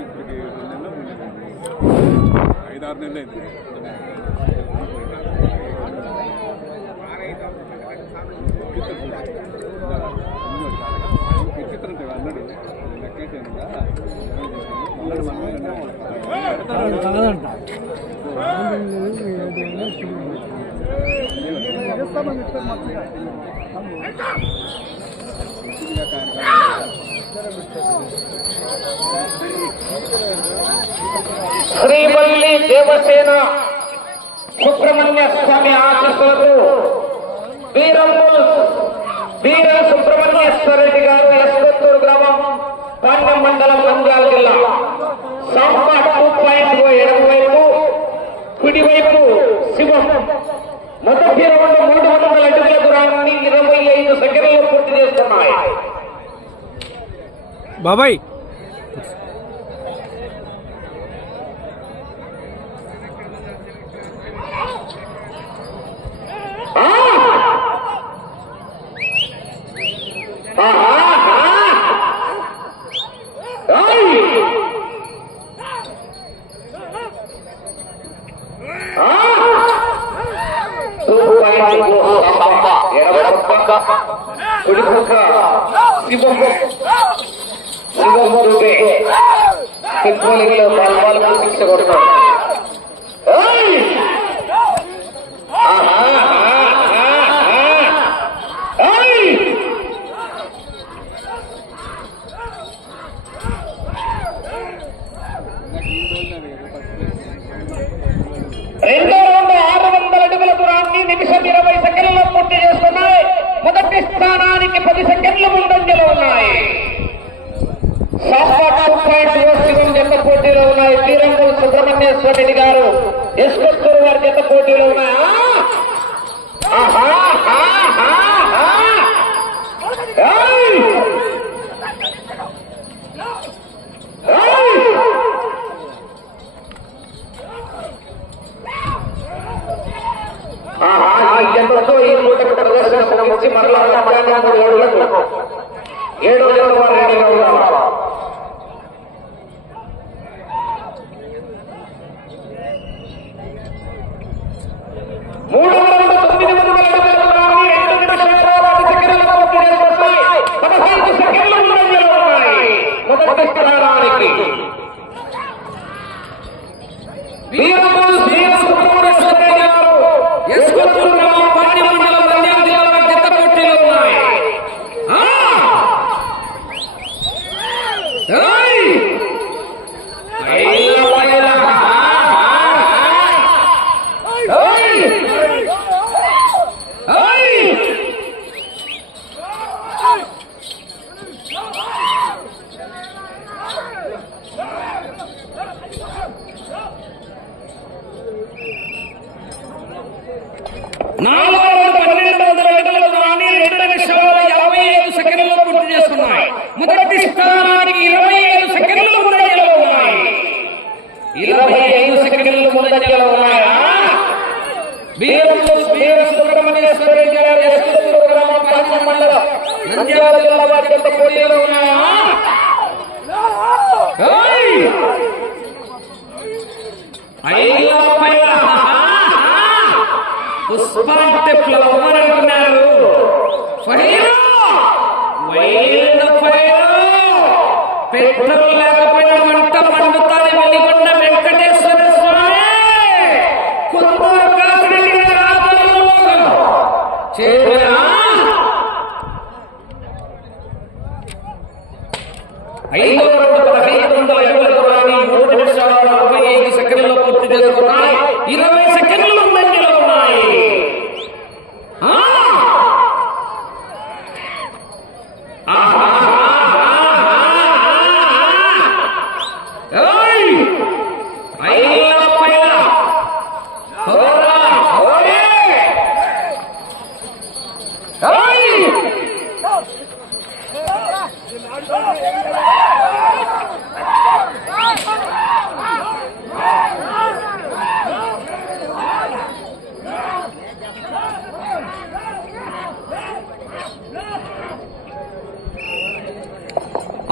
ఇప్పటికి 5-6 నెలలు అయింది. విచిత్రం అన్నాడు లెక్కేసాను శ్రీవల్లి దేవసేన సుబ్రహ్మణ్య స్వామి ఆశీస్సులతో వీర సుబ్రహ్మణ్యేశ్వర రెడ్డి గారు ఎస్కొత్తూరు గ్రామం పాండ్యం మండలం నంద్యాల జిల్లా సాంబ 2.0 ఎడమవైపు కుడివైపు శివం మొదటి రౌండ్ 300 అడుగుల దూరాన్ని 25 సెకండ్లలో పూర్తి చేస్తున్నాయి. బాబాయ్ ఫుట్బాలింగ్లో బాల్బాల్కు శిక్ష కొడతాడు. రెండో రౌండ్ 600 అడుగుల దూరాన్ని నిమిషం 20 సెకండ్లలో పూర్తి చేస్తున్నాయి. మొదటి స్థానానికి 10 సెకండ్ల ముందంజలో ఉన్నాయి. శివం జత పోటీలో ఉన్నాయి. వీరంగుల సుబ్రహ్మణ్యేశ్వర రెడ్డి గారు ఎస్కొత్తూరు వారి జత పోటీలో ఉన్నాయి. ఎంతో ఈ నూటకు ప్రదర్శన ముచ్చి మరలా మధ్యాహ్నం 3 గంటలకు 7 గంటల వారు రెడీగా ఉన్నారు. మొదటి స్థానానికి 25 సెకండ్లు ముందంజలో ఉన్నాయి. 25 సెకండ్లు ముందంజలో ఉన్నాయా? వీర సుబ్రహ్మణ్యేశ్వర రెడ్డి గారు ఎస్కొత్తూరు గ్రామం పాండ్యం మండలం నంద్యాల జిల్లా వారి జత పోటీలో ఉన్నాయా? పుష్ప అంటే ఫ్లవర్ అంటున్నారు. పెట్రోల్ లేకపోయినా మంట మండుతాది వెలిగొండ వెంకటేశ్వర స్వామి కొందరు కాసిరెడ్డి గారి ఆధ్వర్యంలో చేరా 500 అడుగుల దూరాన్ని 3 నిమిషాల 45 సెకండ్లలో పూర్తి చేసుకున్నాయి. 20 సెకండ్లు ముందంజలో ఉన్నాయి.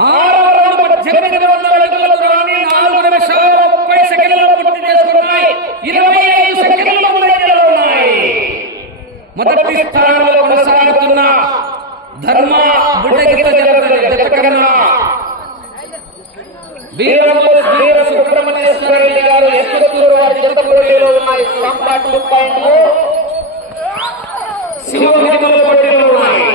ఆరవ రౌండ్ 1800 అడుగుల దూరాన్ని 4 నిమిషాల 30 సెకండ్లలో పూర్తి చేసుకున్నాయి. 25 సెకండ్ల ముందంజలో ఉన్నాయి. మొదటి స్థానంలో కొనసాగుతున్న ధర్మ బుడ్డగిత్త జత కన్నా వీర సుబ్రహ్మణ్యేశ్వర రెడ్డి గారు ఎస్కొత్తూరు వారి జత పోటీలో ఉన్నాయి. సంపాట్ 2 పాయింట్లు, శివగిరిమల పోటీలో ఉన్నాయి.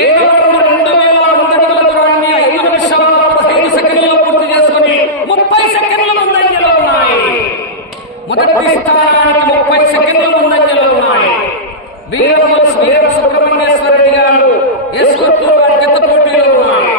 ఏడవ రౌండ్ 2000 అడుగుల దూరాన్ని 5 నిమిషాల 15 సెకండ్లలో పూర్తి చేసుకుని 30 సెకండ్ల ముందంజలో ఉన్నాయి. మొదటి స్థానానికి 30 సెకండ్ల ముందంజలో ఉన్నాయి. వీర సుబ్రహ్మణ్యేశ్వర రెడ్డి గారు ఎస్కొత్తూరు వారి జత పోటీలో ఉన్నాయి.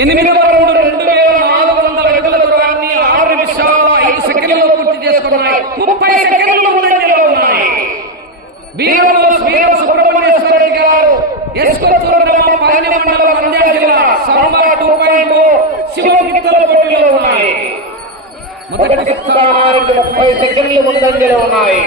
ఎనిమిదవ రౌండ్ 2400 అడుగుల దూరాన్ని 6 నిమిషాల 5 సెకండ్లలో పూర్తి చేసుకున్నాయి. 30 సెకండ్ల ముందంజలో ఉన్నాయి. వీర సుబ్రహ్మణ్యేశ్వర రెడ్డి గారు ఎస్కొత్తూరు గ్రామం పల్లి మండలం నంద్యాల జిల్లా సంపాట్ 2 పాయింట్లు, శివగిరిమల పోటీలో ఉన్నాయి. మొదటి స్థానానికి 30 సెకండ్ల ముందంజలో ఉన్నాయి.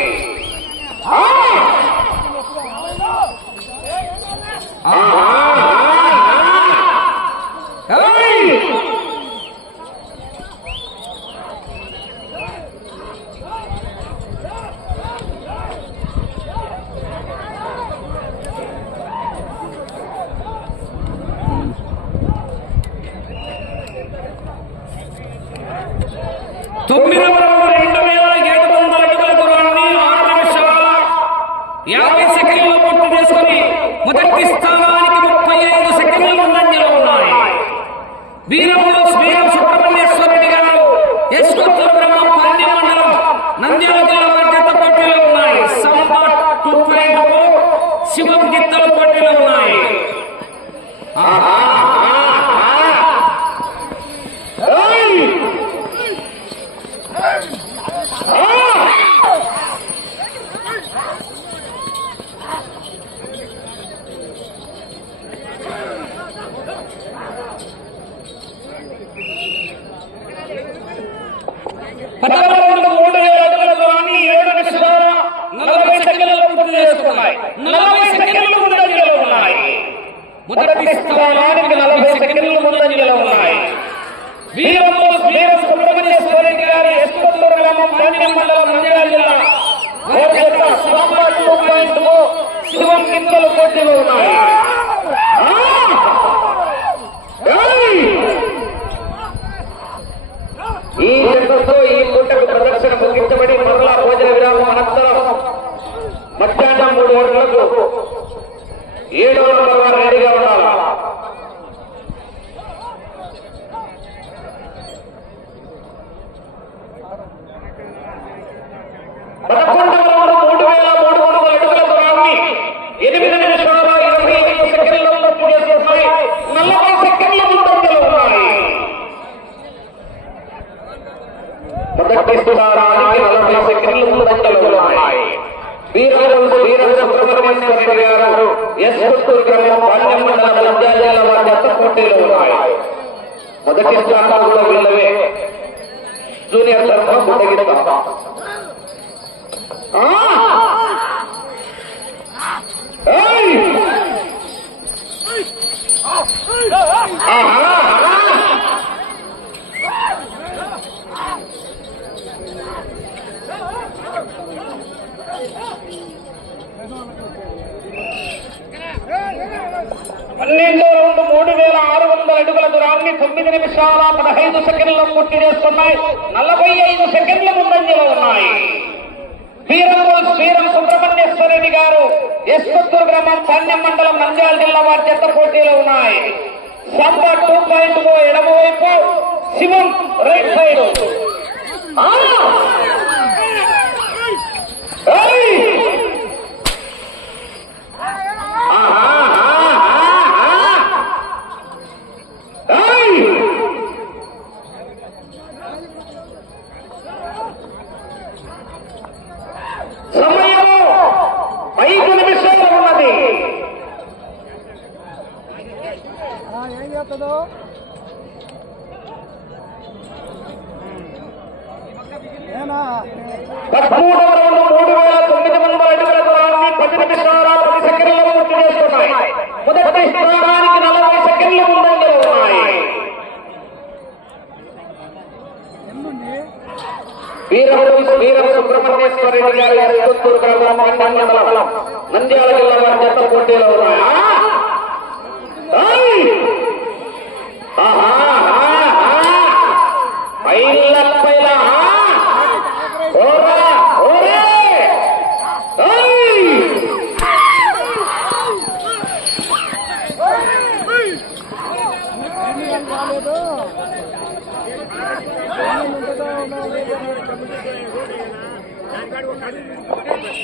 తొమ్మిదవ రౌండ్ 2700 అడుగుల దూరాన్ని 6 నిమిషాల 50 సెకండ్లలో పూర్తి చేసుకుని మొదటి స్థానానికి 35 సెకండ్ల ముందంజలో ఉన్నాయి. వీర సుబ్రహ్మణ్యేశ్వర రెడ్డి గారు ఎస్కొత్తూరు గ్రామం పల్లి మండలం నంద్యాల జిల్లా వారి జత పోటీలో ఉన్నాయి. సంపాట్ 2 పాయింట్లు, శివగిరిమల పోటీలో ఉన్నాయి. మొదటి స్థానానికి 40 సెకండ్ల ముందంజలో ఉన్నాయి. వీర సుబ్రహ్మణ్యేశ్వర రెడ్డి గారు ఎస్కొత్తూరు గ్రామం పల్లి మండలం నంద్యాల జిల్లా సంపాట్ 2 పాయింట్లు, శివగిరిమల పోటీలో ఉన్నాయి. ఈ జతతో ఈ పూటకు ప్రదర్శన ముగించబడి మరలా భోజన విరామం అనంతరం మధ్యాహ్నం 3 గంటలకు 7వ నంబర్ వారు రెడీగా ఉండాలి. సుబ్రహ్మణ్యేశ్వర గారు ఎస్కొత్తూరు గ్రామం పల్లి మండలం నంద్యాల జిల్లా వారి జత పోటీలో ఉన్నాయి. మొదటి స్థానంలో వీళ్ళవే జూనియర్ ధర్మ బుడ్డగిత్త. రౌండ్ 3600 అడుగుల దూరాన్ని 9 నిమిషాల 15 సెకండ్లలో పూర్తి చేస్తున్నాయి. 45 సెకండ్ల ముందంజలో ఉన్నాయి. వీర సుబ్రహ్మణ్యేశ్వర రెడ్డి గారు ఎస్కొత్తూరు గ్రామం పాండ్యం మండలం నంద్యాల జిల్లా వారి జత పోటీలో ఉన్నాయి. సంబ 2.0 ఎడమవైపు, శివం రైట్ సైడ్. సమయము 5 నిమిషాలు ఉన్నది. ఏం చేస్తుందో 13వ రౌండ్ 3,900 అడుగుల దూరాన్ని 10 నిమిషాల 10 సెకండ్లలో పూర్తి చేస్తున్నాయి. మొదటి స్థానానికి 40 సెకండ్లు ముందంజలో ఉన్నాయి. వీర సుబ్రహ్మణ్యేశ్వర రెడ్డి గారి ఎస్కొత్తూరు గ్రామం పాండ్యం మండలం నంద్యాల జిల్లా వారి జత పోటీలో ఉన్నాయి.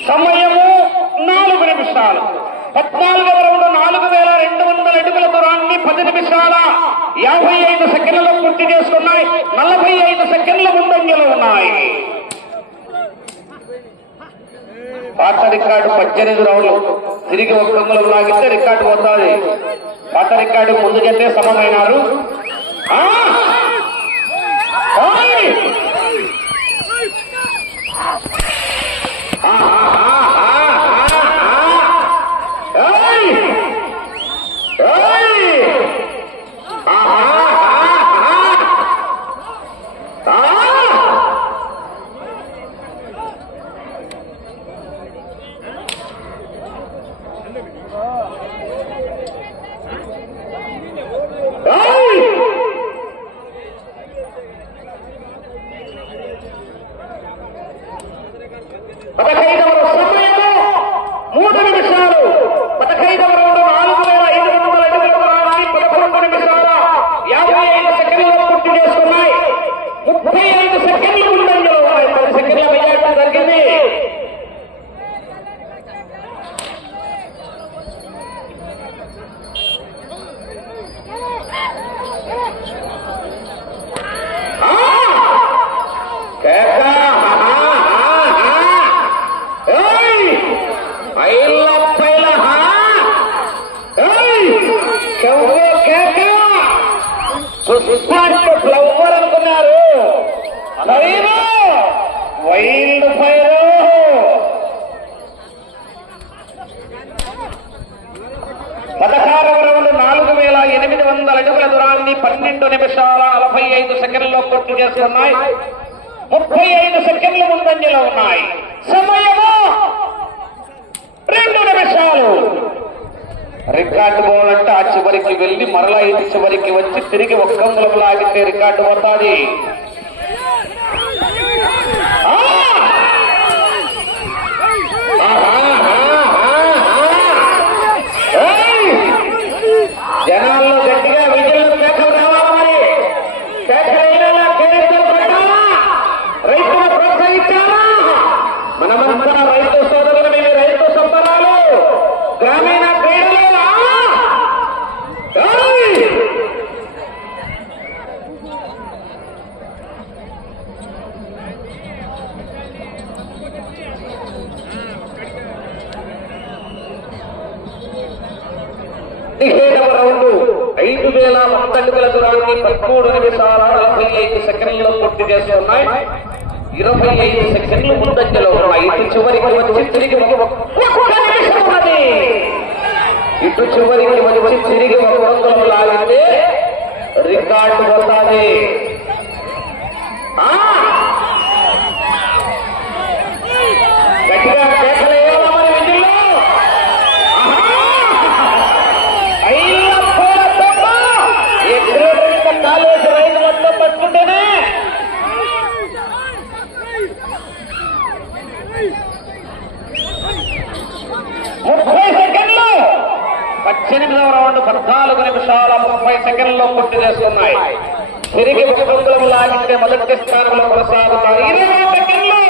సమయము 4 నిమిషాలు. 14వ రౌండ్ 4,200 అడుగుల దూరాన్ని 10 నిమిషాల 55 సెకండ్లలో పూర్తి చేసుకున్నాయి. 45 సెకండ్ల ముందంజలో ఉన్నాయి. పాత రికార్డు 18 రౌండ్లు. తిరిగి ఒక అంగుళం లాగితే రికార్డు పోతుంది. పాత రికార్డు ముందుకెళ్తే సమమైనారు. ఫ్లవర్ అనుకున్నారు, వైల్డ్ ఫైర్. 16వ రౌండ్ 4,800 అడుగుల దూరాన్ని 12 నిమిషాల 45 సెకండ్లలో పూర్తి చేస్తున్నాయి. 35 సెకండ్ల ముందంజలో ఉన్నాయి. సమయము 2 నిమిషాలు. రికార్డు పోవాలంటే ఆ చివరికి వెళ్ళి మరలా ఇది చివరికి వచ్చి తిరిగి ఒక్క అంగుళం లాగితే రికార్డు పోతుంది. జనాల్లో గట్టిగా విజయం కేకలు రావాలి. మరి కేకలైనా కేంద్రం పెట్టాలా, రైతులు ప్రోత్సహించాలా? మనమంతా రైతు సోదరులు, మేము రైతు సంబరాలు, గ్రామీణ క్రీడలు. రౌండ్ 5,100 అడుగుల దూరాన్ని 13 నిమిషాల 45 సెకండ్లలో పూర్తి చేస్తున్నాయి. 25 సెకండ్లు ముందంజలో ఉన్నాయి. ఇటు చివరికి వచ్చి తిరిగి ఒక్క నిమిషం ఉన్నది. ఇటు చివరికి వచ్చి తిరిగి ఒక అంగుళం లాగితే రికార్డు పోతుంది. గట్టిగా కేకలేయాలా మరి విధుల్లో? కాలేజీ రైతు మొత్తం పట్టుకుంటేనే 18వ రౌండ్ 14 నిమిషాల 30 సెకండ్లలో పూర్తి చేస్తున్నాయి. తిరిగి పుష్పంగులం లాగితే మొదటి స్థానంలో కొనసాగుతారు. 20 సెకండ్లు.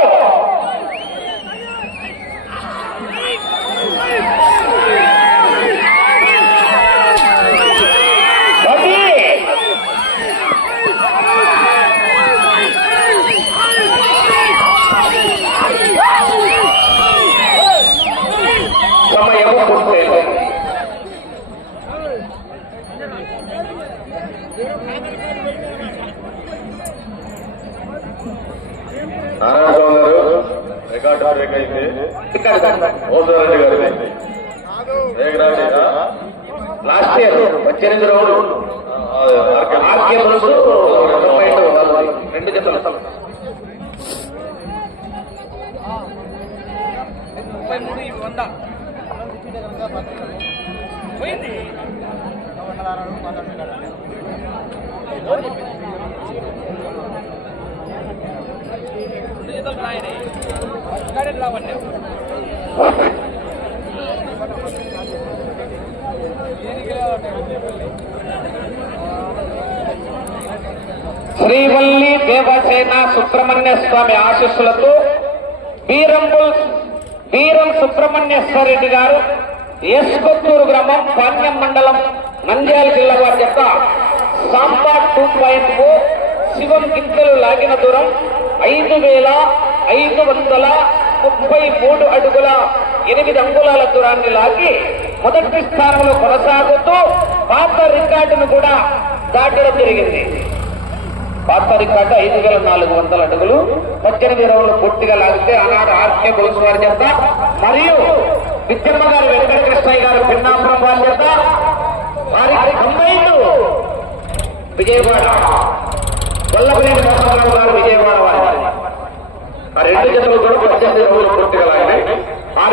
సమయం పూర్తయింది. నారాయణ గారు రికార్డు బ్రేక్ అయింది. ఓసారెడ్డి గారు లాస్ట్ ఇయర్ 18 రౌండ్లు ఆర్కే బుల్స్ 2 జతలు. శ్రీవల్లి దేవసేన సుబ్రహ్మణ్య స్వామి ఆశీస్సులతో వీరం సుబ్రహ్మణ్యేశ్వర రెడ్డి గారు ఎస్కొత్తూరు గ్రామం పాణ్యం మండలం నంద్యాల జిల్లా వారి యొక్క సాంబా 2.0 శివం గింతలు లాగిన దూరం 5,533 అడుగుల 8 అంగుళాల దూరాన్ని లాగి మొదటి స్థానంలో కొనసాగుతూ పాత రికార్డును కూడా దాటడం జరిగింది. పాత రికార్డు 5,400 అడుగులు 18 రౌండ్లు పూర్తిగా లాగితే ఆనాడు ఆర్కే బుల్స్ వారి చేత మరియు విద్యమ్మ గారు వెంకటకృష్ణయ్య గారు పిన్నాపురం వారి చేత వారికి కంబైన్డ్ విజయవాడ వల్లభనేని మోహన్ గారు విజయవాడ వారి 2 జతలు కూడా 18 రౌండ్లు పూర్తిగా లాగినాయి.